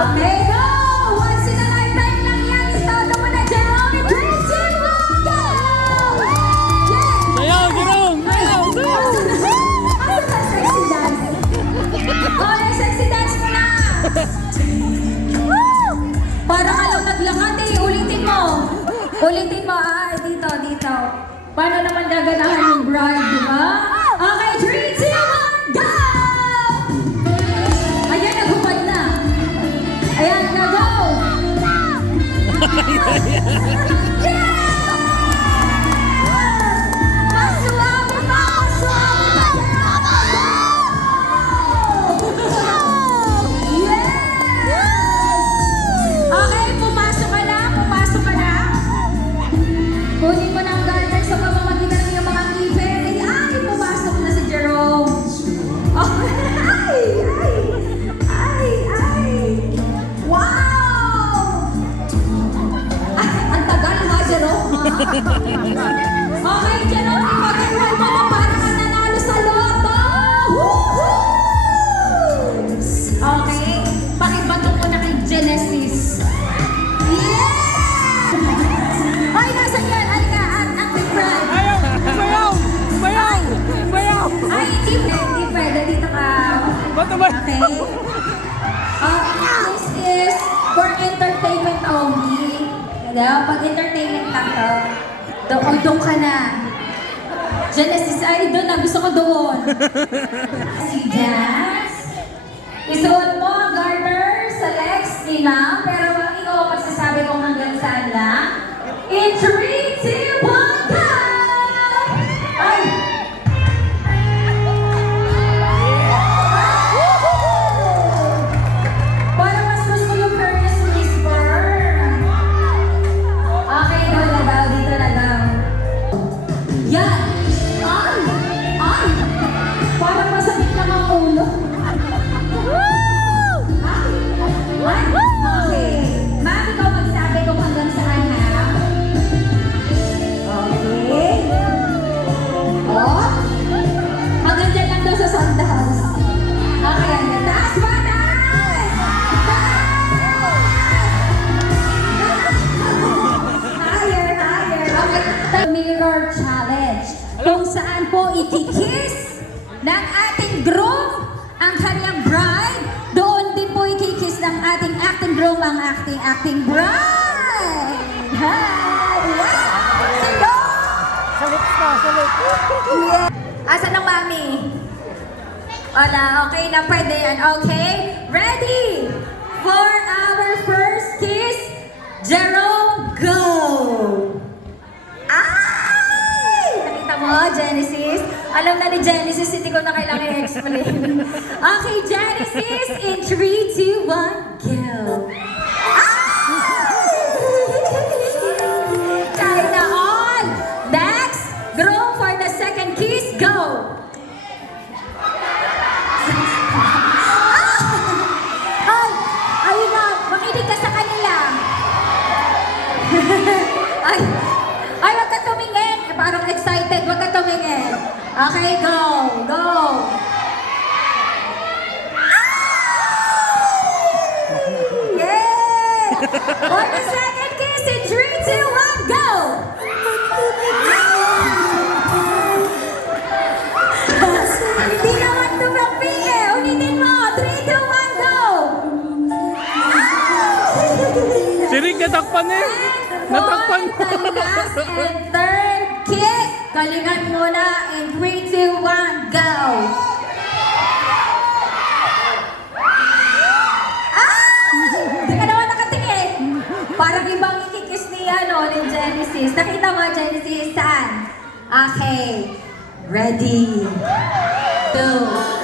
Okay, go! Once in a lifetime lang yan. Istado mo na, Jerome. 3, 2, 1, go! Yeah! Sayaw, Jerome! Sayaw! Asa ka sexy dance? Oh, yung sexy dance mo na! Woo! Parang alaw naglakad eh. Ulitin mo. Ulitin mo. Ah, dito, dito. Paano naman gaganahan yung bride, di ba? Okay, 3, 2, 1, go! Ayan, naghubad na. Ayan, go, go! Yeah! Masuabi pa! Masuabi pa! Yes! Okay, pumasok ka na. Pumasok ka na. Kunin mo na ang garter sa pamamagitan ng iyong mga ngipin. Ay, pumasok na si Jerome. Oh, ay, ay, ay, ay. Wow! Ay, ang tagal ha, Jerome, ha? Okay, Jerome, ipag-enroll mo na para ka nanalo sa loto. Woohoo! Okay, pakibato ko na kay Genesis. Yeah! Ay, nasa yan. Halika, acting bride. Ayaw! Umayaw! Umayaw! Umayaw! Ay, hindi pwede. Dito ka. Ba't naman? Okay. This is for entertainment only. Pag entertainment lang to, doon ka na. Genesis, ay doon na. Gusto ko doon. Si Jazz. Isuot mo ang garter sa legs ni ma'am. Pero pag ikaw ang magsasabi kung hanggang saan lang. In 3, 2, 1, go! Ay! Para mas gusto yung Curtis Whisper. Okay, doon na daw. Dito na daw. Yan! Ay! Ay! Parang masakit lang ang ulo. Ay! Ay! Okay. Ma'am, ikaw magsabi kung hanggang saan ha. Okay. Oh. Hanggang dyan lang daw sa sandas. Okay, hanggang taas ba? Taas! Higher, higher. Okay, the mirror challenge. Kung saan po ikikiss ng ating groom ang kanyang bride, doon din po ikikiss ng ating acting groom ang acting bride. Hi! Wow! Sino? Salit pa, salit. Yeah. Asan ang mami? Wala, okay na pwede yan. Okay? Ready? For our first kiss, Jerome, go! Ay! Nakita mo, Genesis? Alam na ni Genesis, hindi ko na kailangan i-explain. Okay, Genesis, in 3, 2, 1, go! China on! Next, groom for the second kiss, go! Ay! Ayun na! Makinig ka sa kanila! Ay! Ay, wag ka tumingin! Parang excited, wag ka tumingin! Okay, go! Go! Yeah! For the second kiss in 3, 2, 1, go! Hindi naman tumapi eh. Ulitin mo. 3, 2, 1, go! Si Rick natakpan eh. Natakpan. For the last and third kiss. Galingan muna in 3, 2, 1, go! Hindi ka naman nakatingin. Parang ibang ikikiss ni Genesis. Nakita mo, Genesis, saan? Okay. Ready. 2,